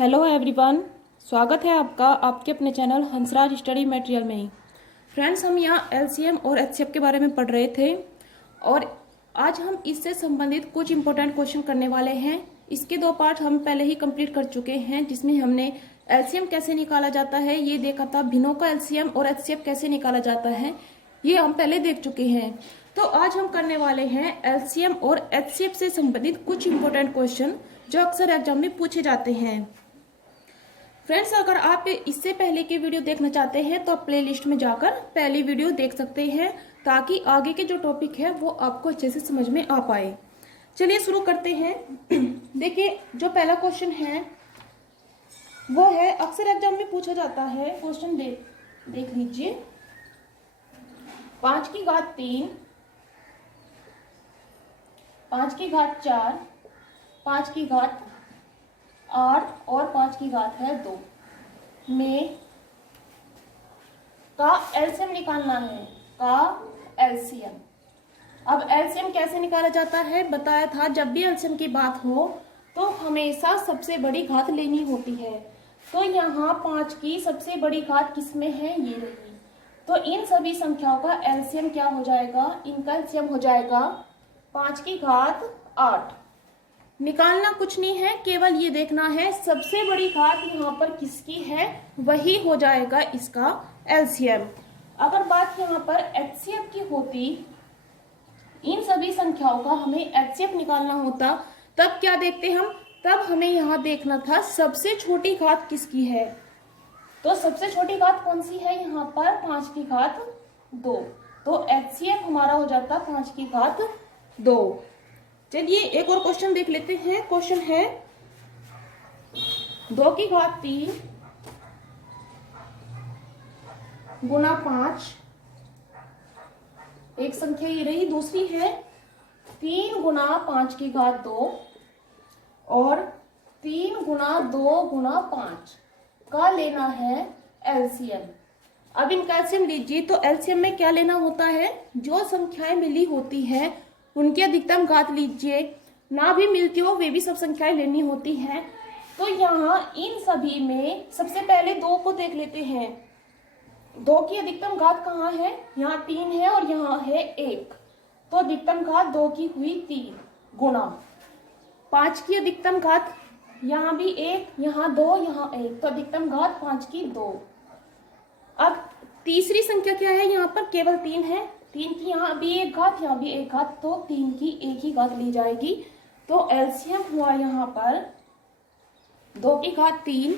Hello everyone, स्वागत है आपका आपके अपने चैनल हंसराज स्टडी मटेरियल में ही। फ्रेंड्स, हम यहाँ एलसीएम और एचसीएफ के बारे में पढ़ रहे थे और आज हम इससे संबंधित कुछ इंपॉर्टेंट क्वेश्चन करने वाले हैं। इसके दो पार्ट हम पहले ही कंप्लीट कर चुके हैं, जिसमें हमने एलसीएम कैसे निकाला जाता है ये देखा था, भिन्नों का एलसीएम और एचसीएफ कैसे निकाला जाता है ये हम पहले देख चुके हैं। तो आज हम करने वाले हैं एलसीएम और एचसीएफ से संबंधित कुछ इंपॉर्टेंट क्वेश्चन जो अक्सर एग्जाम में पूछे जाते हैं। फ्रेंड्स, अगर आप इससे पहले की वीडियो देखना चाहते हैं तो आप प्लेलिस्ट में जाकर पहली वीडियो देख सकते हैं, ताकि आगे के जो टॉपिक है वो आपको अच्छे से समझ में आ पाए। चलिए शुरू करते हैं। देखिए, जो पहला क्वेश्चन है वो है, अक्सर एग्जाम में पूछा जाता है, क्वेश्चन देख लीजिए। 5 की घात 3, 5 की घात 4, 5 की घात 8 और 5 की घात है 2 में का एलसीएम निकालना है। का एलसीएम, अब एलसीएम कैसे निकाला जाता है बताया था। जब भी एलसीएम की बात हो तो हमेशा सबसे बड़ी घात लेनी होती है। तो यहाँ 5 की सबसे बड़ी घात किसमें है, ये रही। तो इन सभी संख्याओं का एलसीएम क्या हो जाएगा, इनका एलसीएम हो जाएगा 5 की घात 8। निकालना कुछ नहीं है, केवल ये देखना है सबसे बड़ी घात यहाँ पर किसकी है, वही हो जाएगा इसका एलसीएम। अगर बात यहाँ पर एचसीएफ की होती, इन सभी संख्याओं का हमें एचसीएफ निकालना होता, तब क्या देखते हम, तब हमें यहाँ देखना था सबसे छोटी घात किसकी है। तो सबसे छोटी घात कौन सी है यहाँ पर, 5 की घात 2। तो एचसीएफ हमारा हो जाता 5 की घात 2। चलिए एक और क्वेश्चन देख लेते हैं। क्वेश्चन है 2 की घात 3 गुना 5, एक संख्या ये रही। दूसरी है 3 गुना 5 की घात 2 और 3 गुना 2 गुना 5 का लेना है एलसीएम। अब इनका एलसीएम लीजिए। तो एलसीएम में क्या लेना होता है, जो संख्याएं मिली होती है उनकी अधिकतम घात लीजिए, ना भी मिलती हो वे भी सब संख्याएं लेनी होती हैं। तो यहाँ इन सभी में सबसे पहले 2 को देख लेते हैं। 2 की अधिकतम घात कहाँ है, यहाँ 3 है और यहाँ है 1। तो अधिकतम घात 2 की हुई 3 गुना 5 की अधिकतम घात, यहाँ भी 1, यहाँ 2, यहाँ 1, तो अधिकतम घात 5 की 2। अब तीसरी संख्या क्या है, यहाँ पर केवल 3 है। 3 की यहाँ भी एक घात, यहाँ भी एक घात, तो 3 की एक ही घात ली जाएगी। तो एलसीएम हुआ यहाँ पर 2 की घात 3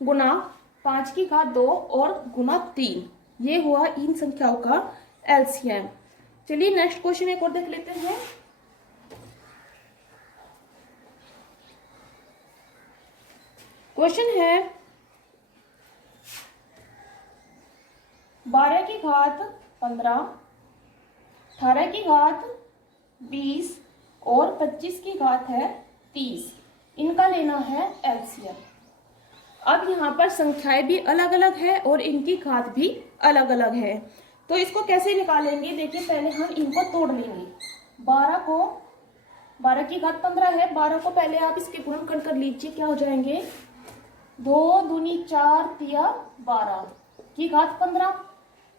गुना 5 की घात 2 और गुना 3। ये हुआ इन संख्याओं का एलसीएम। चलिए नेक्स्ट क्वेश्चन एक और देख लेते हैं। क्वेश्चन है 12 की घात 15, 18 की घात 20 और 25 की घात है 30। इनका लेना है एलसीएम। अब यहाँ पर संख्याएं भी अलग अलग है और इनकी घात भी अलग अलग है। तो इसको कैसे निकालेंगे, देखिए पहले हम इनको तोड़ लेंगे। 12 की घात 15 है, 12 को पहले आप इसके गुणनखंड कर लीजिए, क्या हो जाएंगे, 2 दूनी 4 तिया 12 की घात 15।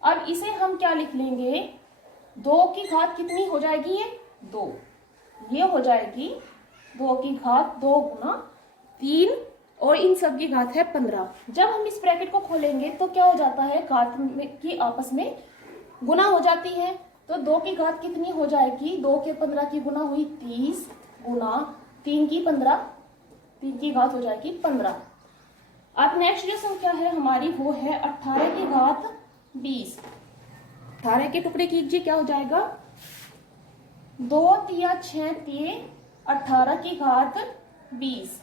अब इसे हम क्या लिख लेंगे, 2 की घात कितनी हो जाएगी, ये 2, ये हो जाएगी 2 की घात 2 गुना 3 और इन सब की घात है 15। जब हम इस ब्रैकेट को खोलेंगे तो क्या हो जाता है, घात की आपस में गुना हो जाती है। तो 2 की घात कितनी हो जाएगी, 2 के 15 की गुना हुई 30 गुना 3 की 15, 3 की घात हो जाएगी 15। अब नेक्स्ट जो संख्या है हमारी वो है 18 की घात 20। 18 के टुकड़े कीजिए, क्या हो जाएगा, 2 तिया 6 तिये 18 की घात 20।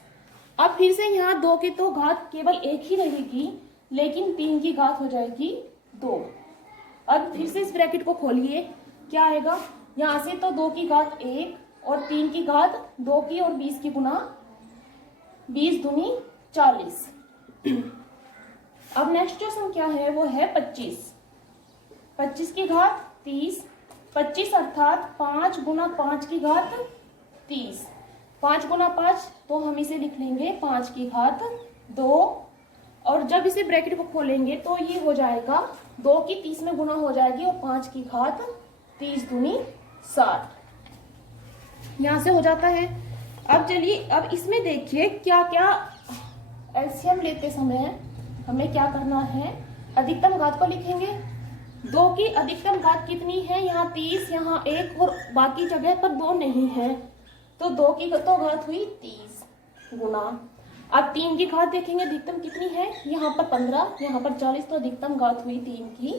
अब फिर से यहाँ 2 की तो घात केवल एक ही रहेगी, लेकिन 3 की घात हो जाएगी 2। अब फिर से इस ब्रैकेट को खोलिए, क्या आएगा, यहाँ से तो 2 की घात 1 और 3 की घात 2 की और 20 की गुना, 20 दूनी 40। अब नेक्स्ट जो संख्या है वो है 25। 25 की घात 30, 25 अर्थात 5 गुना 5 की घात 30। 5 गुना 5 तो हम इसे लिख लेंगे 5 की घात 2, और जब इसे ब्रैकेट को खोलेंगे तो ये हो जाएगा 2 की 30 में गुना हो जाएगी और 5 की घात 30 दूनी 60, यहां से हो जाता है। अब चलिए, अब इसमें देखिए क्या क्या एलसीएम लेते समय हमें क्या करना है। अधिकतम घात को लिखेंगे, 2 की अधिकतम घात कितनी है, यहाँ 30, यहाँ 1 और बाकी जगह पर 2 नहीं है, तो 2 की तो घात हुई 30 गुना। अब 3 की घात देखेंगे अधिकतम कितनी है, यहाँ पर 15, यहाँ पर 40, तो अधिकतम घात हुई 3 की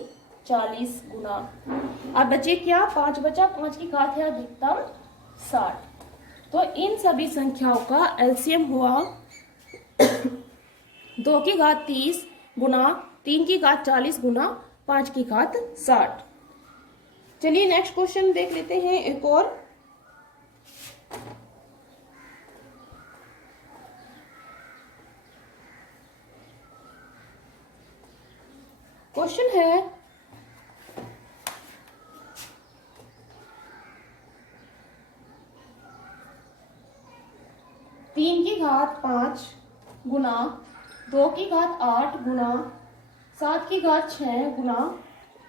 40 गुना। अब बचे क्या, 5 बचा, 5 की घात है अधिकतम 60। तो इन सभी संख्याओं का एलसीएम हुआ 2 की घात 30 गुना 3 की घात 40 गुना 5 की घात 60। चलिए नेक्स्ट क्वेश्चन देख लेते हैं एक और। क्वेश्चन है 3 की घात 5 गुना 2 की घात 8 गुना 7 की घात 6 गुना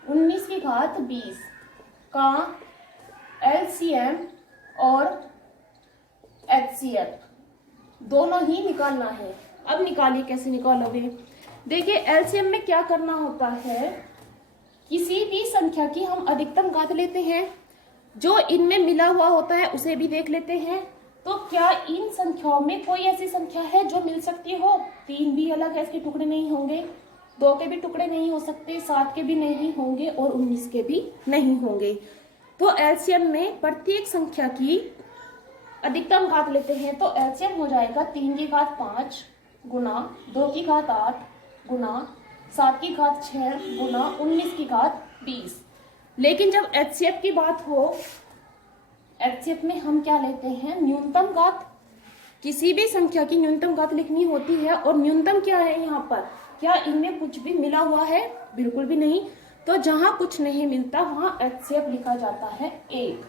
19 की घात 20 का एलसीएम और एचसीएफ दोनों ही निकालना है। अब निकालिए, कैसे निकालोगे। देखिए एलसीएम में क्या करना होता है, किसी भी संख्या की हम अधिकतम घात लेते हैं, जो इनमें मिला हुआ होता है उसे भी देख लेते हैं। तो क्या इन संख्याओं में कोई ऐसी संख्या है जो मिल सकती हो, 3 भी अलग है, इसके टुकड़े नहीं होंगे, 2 के भी टुकड़े नहीं हो सकते, 7 के भी नहीं होंगे और 19 के भी नहीं होंगे। तो एलसीएम में प्रत्येक संख्या की अधिकतम घात लेते हैं, तो एलसीएम हो जाएगा 3 की घात 5 गुना 2 की घात 8 गुना 7 की घात 6 गुना 19 की घात 20। लेकिन जब एचसीएफ की बात हो, एचसीएफ में हम क्या लेते हैं, न्यूनतम घात। किसी भी संख्या की न्यूनतम घात लिखनी होती है, और न्यूनतम क्या है यहाँ पर, क्या इनमें कुछ भी मिला हुआ है, बिल्कुल भी नहीं। तो जहां कुछ नहीं मिलता वहां एचसीएफ लिखा जाता है 1।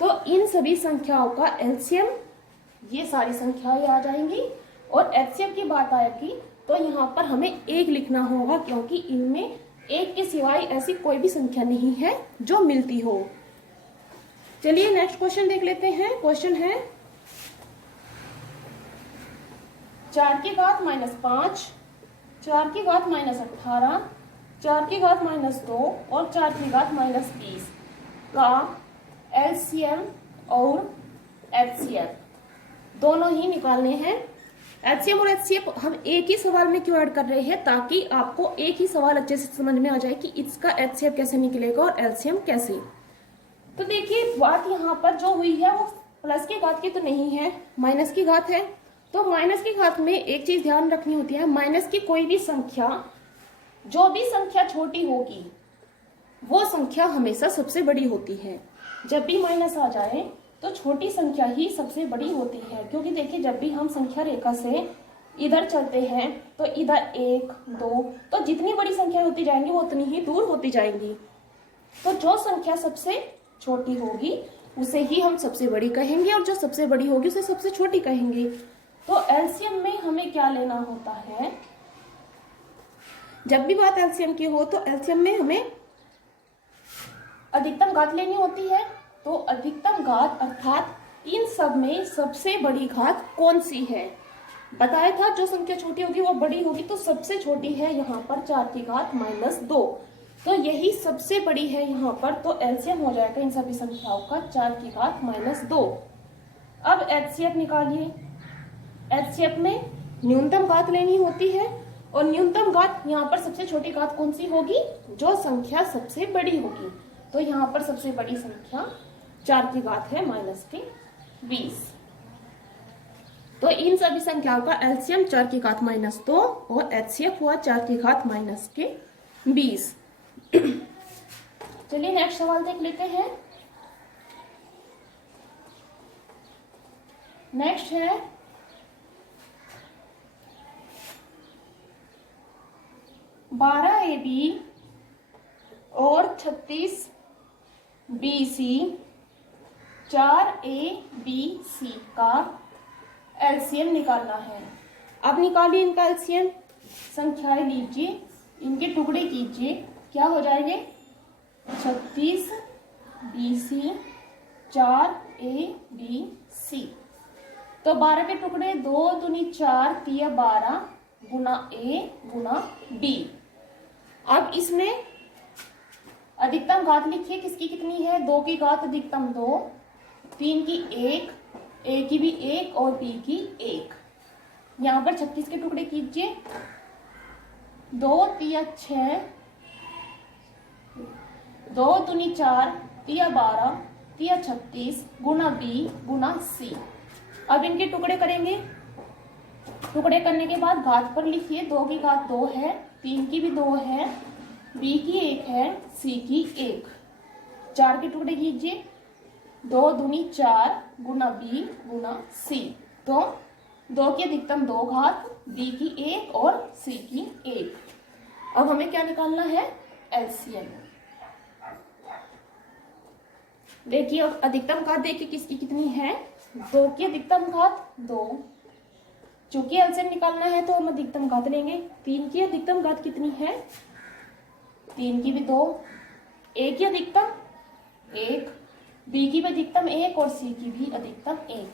तो इन सभी संख्याओं का एलसीएम, ये सारी संख्याएं आ जाएंगी, और एचसीएफ की बात आएगी तो यहाँ पर हमें 1 लिखना होगा, क्योंकि इनमें 1 के सिवाय ऐसी कोई भी संख्या नहीं है जो मिलती हो। चलिए नेक्स्ट क्वेश्चन देख लेते हैं। क्वेश्चन है 4 की घात -5, 4 की घात -18, 4 की घात -2 और 4 की घात -20 का एलसीएम और एचसीएफ दोनों ही निकालने हैं। एचसीएम और एचसीएफ हम एक ही सवाल में क्यों ऐड कर रहे हैं, ताकि आपको एक ही सवाल अच्छे से समझ में आ जाए कि इसका एचसीएफ कैसे निकलेगा और एलसीएम कैसे। तो देखिए बात यहाँ पर जो हुई है वो प्लस की घात की तो नहीं है, माइनस की घात है। तो माइनस की घात में एक चीज ध्यान रखनी होती है, माइनस की कोई भी संख्या, जो भी संख्या छोटी होगी वो संख्या हमेशा सबसे बड़ी होती है। जब भी माइनस आ जाए तो छोटी संख्या ही सबसे बड़ी होती है, क्योंकि देखिए जब भी हम संख्या रेखा से इधर चलते हैं तो इधर 1, 2, तो जितनी बड़ी संख्या होती जाएंगी वो उतनी ही दूर होती जाएंगी। तो जो संख्या सबसे छोटी होगी उसे ही हम सबसे बड़ी कहेंगे, और जो सबसे बड़ी होगी उसे सबसे छोटी कहेंगे। तो एलसीएम में हमें क्या लेना होता है, जब भी बात एलसीएम की हो तो एलसीएम में हमें अधिकतम घात लेनी होती है। तो अधिकतम घात अर्थात इन सब में सबसे बड़ी घात कौन सी है, बताया था जो संख्या छोटी होगी वो बड़ी होगी, तो सबसे छोटी है यहाँ पर 4 की घात -2, तो यही सबसे बड़ी है यहाँ पर। तो एलसीएम हो जाएगा इन सभी संख्याओं का 4 की घात -2। अब एचसीएफ निकालिए। एचसीएफ में न्यूनतम घात लेनी होती है, और न्यूनतम घात यहाँ पर सबसे छोटी घात कौन सी होगी, जो संख्या सबसे बड़ी होगी। तो यहाँ पर सबसे बड़ी संख्या 4 की घात है -20। तो इन सभी संख्याओं का एलसीएम 4 की घात -2 और एचसीएफ हुआ 4 की घात -20। चलिए नेक्स्ट सवाल देख लेते हैं। नेक्स्ट है 12 AB और 36 BC 4 ABC का एलसीएम निकालना है। अब निकालिए इनका एलसीएम, संख्याएं लीजिए, इनके टुकड़े कीजिए, क्या हो जाएंगे 36 BC 4 ABC। तो 12 के टुकड़े 2 दूनी 4 तिया 12 गुना A गुना B। अब इसमें अधिकतम घात लिखिए, किसकी कितनी है, 2 की घात अधिकतम 2, 3 की 1, A की भी 1 और B की 1। यहाँ पर 36 के टुकड़े कीजिए, 2 तिया 6, 2 दूनी 4 तिया 12 तिया 36 गुना B गुना C। अब इनके टुकड़े करेंगे, टुकड़े करने के बाद घात पर लिखिए, 2 की घात 2 है, 3 की भी 2 है, B की 1 है, C की 1। 4 के टुकड़े कीजिए, 2 दूनी 4 गुना B गुना C। तो 2 की अधिकतम 2 घात, B की 1 और C की 1। अब हमें क्या निकालना है, एलसीएम। देखिए अब अधिकतम घात देखिए किसकी कितनी है, 2 की अधिकतम घात 2। चूंकि एलसीएम निकालना है तो हम अधिकतम घात लेंगे। 3 की अधिकतम घात कितनी है, 3 की भी 2, A की अधिकतम 1, B की भी अधिकतम 1 और C की भी अधिकतम 1।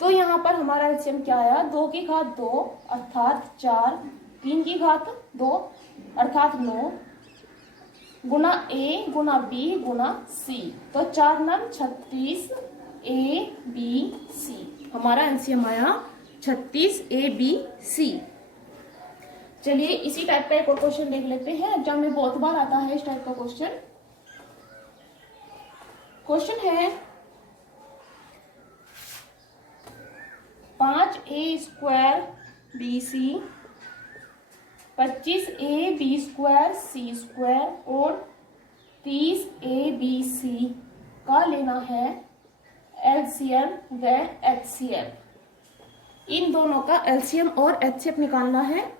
तो यहाँ पर हमारा एलसीएम क्या आया, 2 की घात 2 अर्थात 4, 3 की घात 2 अर्थात 9 गुना A Guna B Guna C। तो 4 नम 36 ABC। हमारा एलसीएम आया 36 ABC। चलिए इसी टाइप का एक और क्वेश्चन देख लेते हैं, एग्जाम में बहुत बार आता है इस टाइप का क्वेश्चन। क्वेश्चन है 5A² BC 25AB² C² और 30ABC का लेना है एलसीएम व एचसीएफ। इन दोनों का एलसीएम और एचसीएफ निकालना है।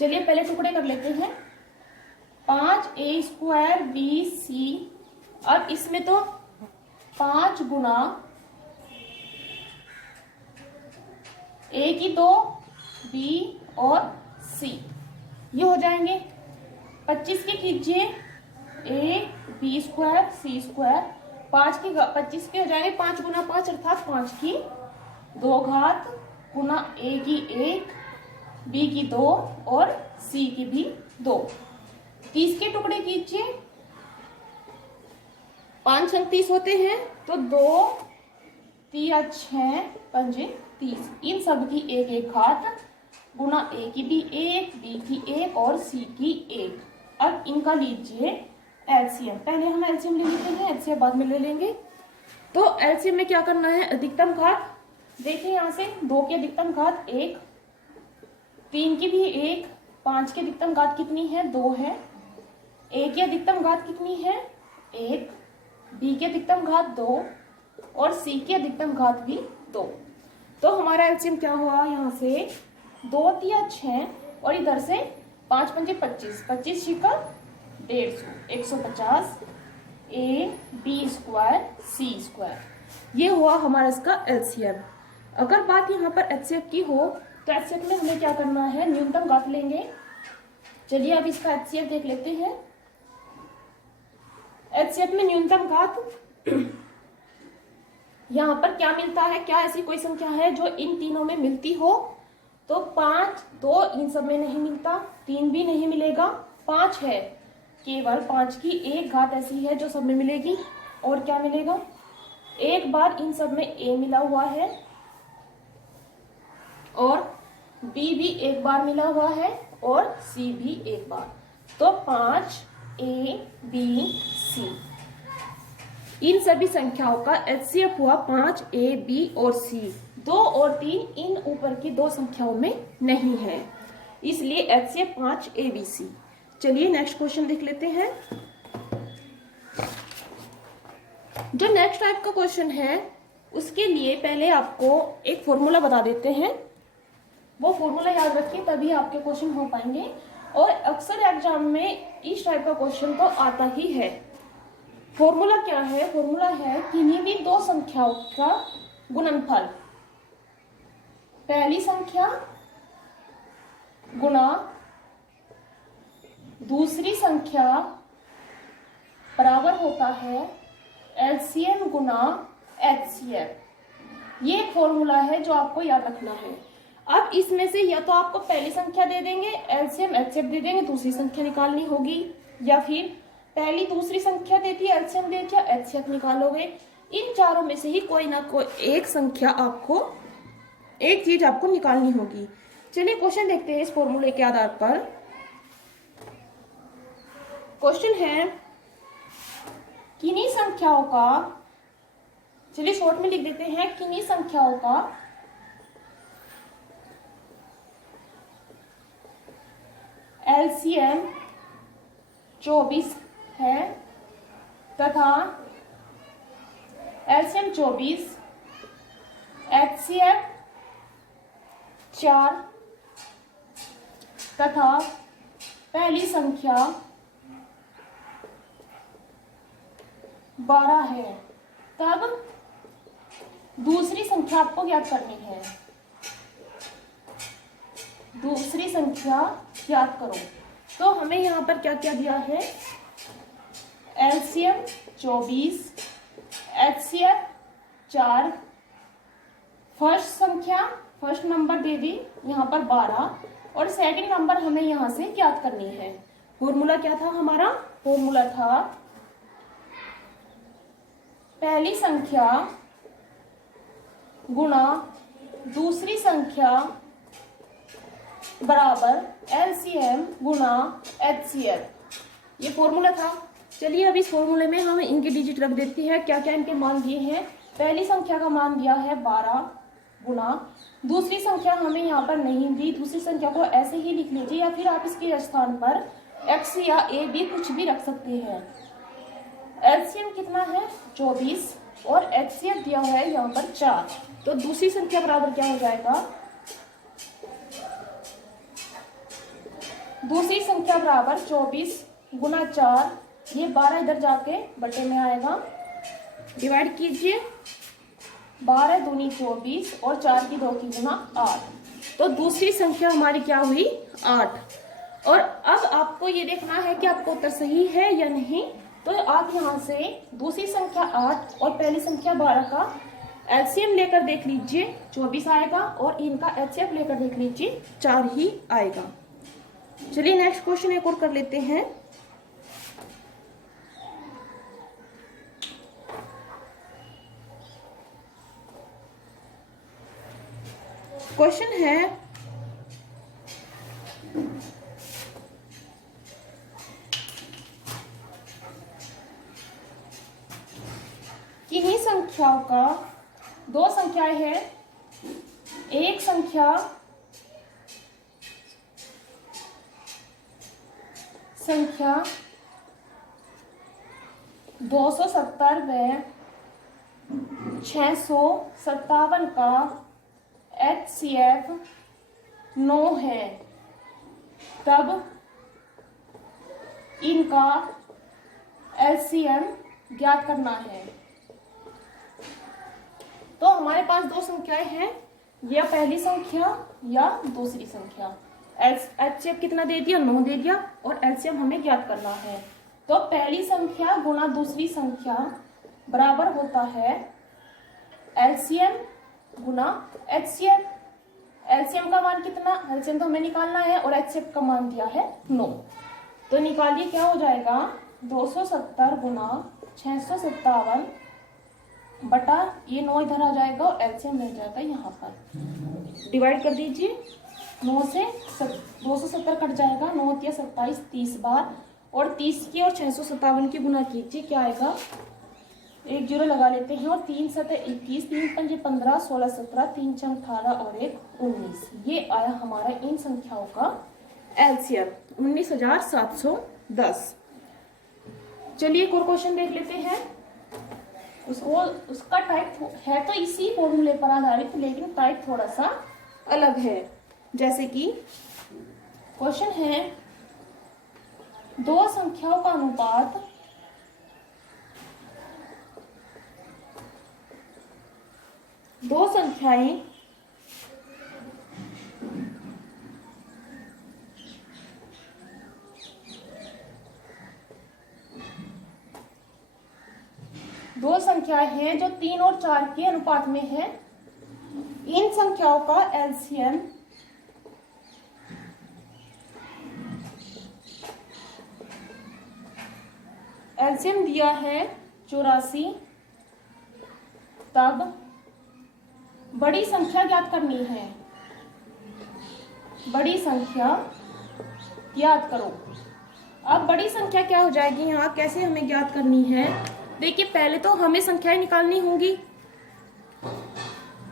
चलिए पहले टुकड़े कर लेते हैं, 5A² BC। अब इसमें तो 5 गुना A की 2, B और C ये हो जाएंगे। 25 की कीजिए, A B² C²। 5 की 25 के हो जाएंगे 5 गुना 5 अर्थात 5 की 2 घात गुना A की 1, B की 2 और C की भी 2। 30 के टुकड़े कीजिए, 5 संग 30 होते हैं तो 2 तिया 6 पंजे 30। इन सब की 1 1 घात गुना A की भी 1, B की 1 और C की 1। अब इनका लीजिए एलसीएम। पहले हम एलसीएम ले लेते हैं, एलसीएम बाद में ले लेंगे। तो एलसीएम में क्या करना है, अधिकतम घात देखिए यहाँ से 2 की अधिकतम घात 1, 3 की भी 1, 5 की अधिकतम घात कितनी है 2 है, A की अधिकतम घात कितनी है 1, B की अधिकतम घात 2 और C की अधिकतम घात भी 2। तो हमारा एलसीएम क्या हुआ, यहाँ से 2 तिया 6 और इधर से 5 पंजे 25, 25 छिका 150, 150 AB² C²। ये हुआ हमारा इसका एलसीएम। अगर बात यहाँ पर एचसीएफ की हो तो एचसीएफ में हमें क्या करना है, न्यूनतम घात लेंगे। चलिए अब इसका एचसीएफ देख लेते हैं। एचसीएफ में न्यूनतम घात यहाँ पर क्या मिलता है, क्या ऐसी कोई संख्या है जो इन तीनों में मिलती हो, तो 5 2 इन सब में नहीं मिलता, 3 भी नहीं मिलेगा, 5 है, केवल 5 की 1 घात ऐसी है जो सब में मिलेगी। और क्या मिलेगा, एक बार इन सब में A मिला हुआ है और B भी एक बार मिला हुआ है और C भी एक बार। तो 5ABC। इन सभी संख्याओं का एचसीएफ हुआ 5AB और C। 2 और 3 इन ऊपर की 2 संख्याओं में नहीं है, इसलिए एचसीएफ 5ABC। चलिए नेक्स्ट क्वेश्चन देख लेते हैं। जो नेक्स्ट टाइप का क्वेश्चन है उसके लिए पहले आपको एक फॉर्मूला बता देते हैं। वो फॉर्मूला याद रखिए तभी आपके क्वेश्चन हो पाएंगे। और अक्सर एग्जाम में इस टाइप का क्वेश्चन तो आता ही है। फॉर्मूला क्या है, फॉर्मूला है किन्हीं भी 2 संख्याओं का गुणनफल। पहली संख्या गुना दूसरी संख्या बराबर होता है एलसीएम गुना एचसीएफ। ये एक फॉर्मूला है जो आपको याद रखना है। अब इसमें से या तो आपको पहली संख्या दे देंगे, एलसीएम एचसीएफ दे देंगे, दूसरी संख्या निकालनी होगी, या फिर पहली दूसरी संख्या देती है, एलसीएम दे दिया, एचसीएफ निकालोगे। इन चारों में से ही कोई ना कोई एक संख्या आपको, एक चीज आपको निकालनी होगी। चलिए क्वेश्चन देखते हैं इस फॉर्मूले के आधार पर। क्वेश्चन है किन्हीं संख्याओं का, चलिए शॉर्ट में लिख देते हैं, किन्हीं संख्याओं का एलसीएम 24 है तथा एलसीएम 24, एचसीएफ 4 तथा पहली संख्या 12 है, तब दूसरी संख्या आपको ज्ञात करनी है। दूसरी संख्या ज्ञात करो। तो हमें यहाँ पर क्या क्या दिया है, एलसीएम 24, एचसीएफ 4, फर्स्ट संख्या, फर्स्ट नंबर दे दी यहाँ पर 12, और सेकंड नंबर हमें यहाँ से ज्ञात करनी है। फॉर्मूला क्या था हमारा, फॉर्मूला था पहली संख्या गुना दूसरी संख्या बराबर एलसीएम गुना एचसीएफ। ये फॉर्मूला था। चलिए अब इस फॉर्मूले में हम इनके डिजिट रख देते हैं। क्या क्या इनके मान दिए हैं, पहली संख्या का मान दिया है 12 गुना, दूसरी संख्या हमें यहाँ पर नहीं दी, दूसरी संख्या को ऐसे ही लिख लीजिए, या फिर आप इसके स्थान पर x या a भी कुछ भी रख सकते हैं। एलसीएम कितना है 24 और एचसीएफ दिया हुआ है यहाँ पर 4, तो दूसरी संख्या बराबर क्या हो जाएगा, दूसरी संख्या बराबर 24 गुना 4, ये 12 इधर जाके बटे में आएगा, डिवाइड कीजिए, 12 दूनी 24 और 4 की 2 की गुना 8, तो दूसरी संख्या हमारी क्या हुई 8। और अब आपको ये देखना है कि आपको उत्तर सही है या नहीं। तो आप यहाँ से दूसरी संख्या 8 और पहली संख्या 12 का एलसीएम लेकर देख लीजिए, 24 आएगा, और इनका एचसीएफ लेकर देख लीजिए, 4 ही आएगा। चलिए नेक्स्ट क्वेश्चन एक और कर लेते हैं। क्वेश्चन है किन्हीं संख्याओं का, दो संख्याएं हैं, एक संख्या संख्या 270 व 657 का एचसीएफ 9 है, तब इनका एलसीएम ज्ञात करना है। तो हमारे पास दो संख्याएं हैं, या पहली संख्या या दूसरी संख्या। एचसीएफ कितना दे दिया, 9 दे दिया, और एलसीएम हमें ज्ञात करना है। तो पहली संख्या गुना दूसरी संख्या बराबर होता है एलसीएम गुना एचसीएफ। एलसीएम का मान कितना, एलसीएम तो हमें निकालना है, और एचसीएफ का मान दिया है 9, तो निकालिए क्या हो जाएगा, 270 गुना 657 बटा ये 9 इधर आ जाएगा, और एलसीएम रह जाएगा यहाँ पर, डिवाइड कर दीजिए, 9 से 270 कट जाएगा, 9 या 27 30 बार, और 30 की और 657 की गुना कीजिए, क्या आएगा, एक जीरो लगा लेते हैं, और 3 7 21, 3 5 15, 16 17, 3 6 18 और 1 19, ये आया हमारा इन संख्याओं का एलसीएम 19,710। चलिए एक और क्वेश्चन देख लेते हैं। उसका टाइप है तो इसी फॉर्मूले पर आधारित, लेकिन टाइप थोड़ा सा अलग है। जैसे कि क्वेश्चन है, दो संख्याओं का अनुपात दो संख्याएं दो संख्याएं हैं जो 3 और 4 के अनुपात में है। इन संख्याओं का एलसीएम दिया है 84। तब बड़ी संख्या ज्ञात करनी है। बड़ी संख्या ज्ञात करो। अब बड़ी संख्या क्या हो जाएगी, यहाँ कैसे हमें ज्ञात करनी है। देखिए पहले तो हमें संख्याएं निकालनी होंगी।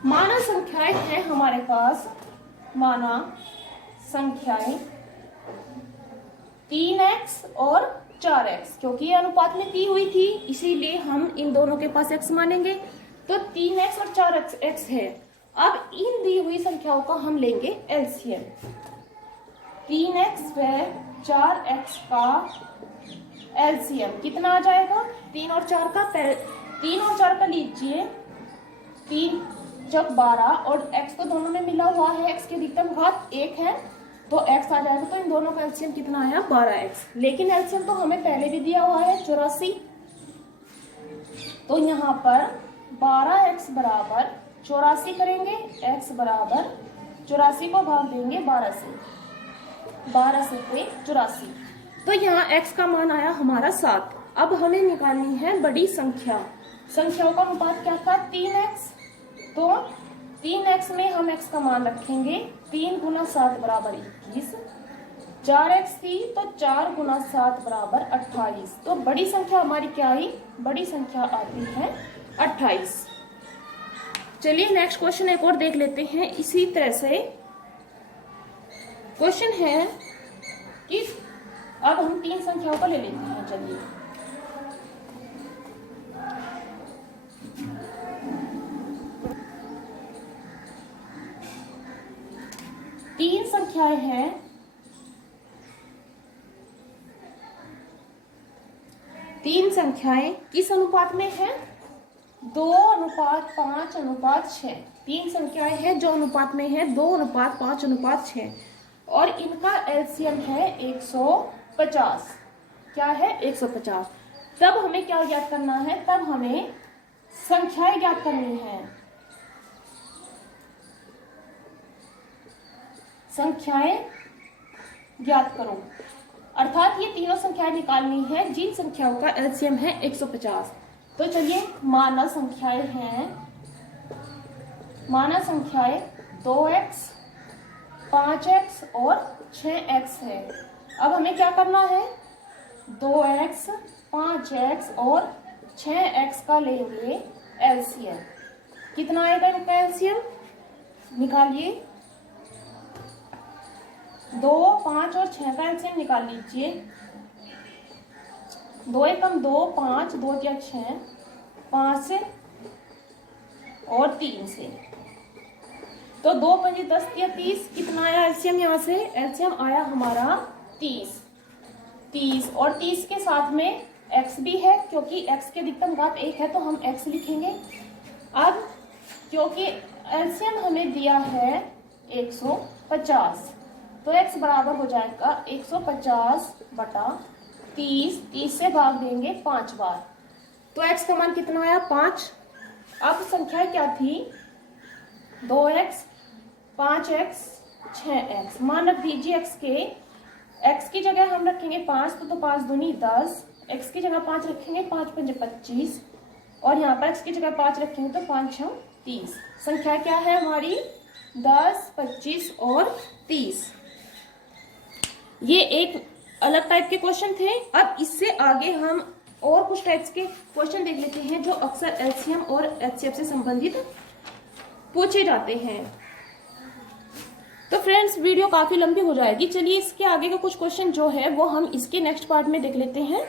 माना संख्याएं हैं हमारे पास, माना संख्याएं 3x और 4x, क्योंकि ये अनुपात में दी हुई थी इसीलिए हम इन दोनों के पास x मानेंगे। तो 3x और 4x है। अब इन दी हुई संख्याओं का हम लेंगे एलसीएम। 3x व 4x का एलसीएम कितना आ जाएगा, 3 और 4 का 3 और 4 का लीजिए, 3 जब 12 और x तो दोनों में मिला हुआ है, x के अधिकतम घात 1 है तो x आ जाएगा। तो इन दोनों का एलसीएम कितना आया, 12x। लेकिन एलसीएम तो हमें पहले भी दिया हुआ है 84। तो यहाँ पर 12x बराबर 84 करेंगे, x बराबर 84 को भाग देंगे 12 से, 12 से 84। तो यहाँ x का मान आया हमारा 7। अब हमें निकालनी है बड़ी संख्या। संख्याओं का अनुपात क्या था, 3x। तो 3x में हम x का मान रखेंगे, 3 गुना 7 बराबर 21। 4x थी तो 4 गुना 7 बराबर 28। तो बड़ी संख्या हमारी क्या आई, बड़ी संख्या आती है 28। चलिए नेक्स्ट क्वेश्चन एक और देख लेते हैं। इसी तरह से क्वेश्चन है कि अब हम 3 संख्याओं को ले लेते हैं। चलिए तीन संख्याएं हैं, तीन संख्याएं किस अनुपात में है, 2:5:6। तीन संख्याएं हैं जो अनुपात में है 2:5:6 और इनका एलसीएम है 150। क्या है, 150। तब हमें क्या ज्ञात करना है, तब हमें संख्याएं ज्ञात करनी है। संख्याएं ज्ञात करो, अर्थात ये तीनों संख्याएं निकालनी है जिन संख्याओं का एलसीएम है 150। तो चलिए माना संख्याएं हैं, माना संख्याएं 2x, 5x और 6x है। अब हमें क्या करना है, 2x, 5x और 6x का लेंगे एलसीएम। कितना आएगा इनका एलसीएम, निकालिए। 2, 5 और 6 का एलसीएम निकाल लीजिए। 2 एकम 2, 5, 2 या 6, 5 से और 3 से। तो 2 5 10 या 30, कितना आया एलसीएम, यहाँ से एलसीएम आया हमारा 30 और 30 के साथ में x भी है, क्योंकि x के अधिकतम घात 1 है तो हम x लिखेंगे। अब क्योंकि एलसीएम हमें दिया है 150 तो x बराबर हो जाएगा 150 बटा 30। 30 से भाग देंगे 5 बार तो x का मान कितना आया, 5। अब संख्या क्या थी, 2x, 5x, 6x। मान रख दीजिए x के, x की जगह हम रखेंगे 5 तो 5 दूनी 10, x की जगह 5 रखेंगे, 5 पंजे 25 और यहाँ पर x की जगह 5 रखेंगे तो 5 6 30। संख्या क्या है हमारी, 10, 25 और 30। ये एक अलग टाइप के क्वेश्चन थे। अब इससे आगे हम और कुछ टाइप्स के क्वेश्चन देख लेते हैं जो अक्सर एलसीएम और एचसीएफ से संबंधित पूछे जाते हैं। तो फ्रेंड्स वीडियो काफी लंबी हो जाएगी, चलिए इसके आगे का कुछ क्वेश्चन जो है वो हम इसके नेक्स्ट पार्ट में देख लेते हैं।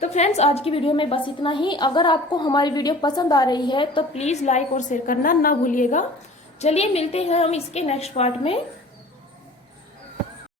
तो फ्रेंड्स आज की वीडियो में बस इतना ही। अगर आपको हमारी वीडियो पसंद आ रही है तो प्लीज लाइक और शेयर करना ना भूलिएगा। चलिए मिलते हैं हम इसके नेक्स्ट पार्ट में।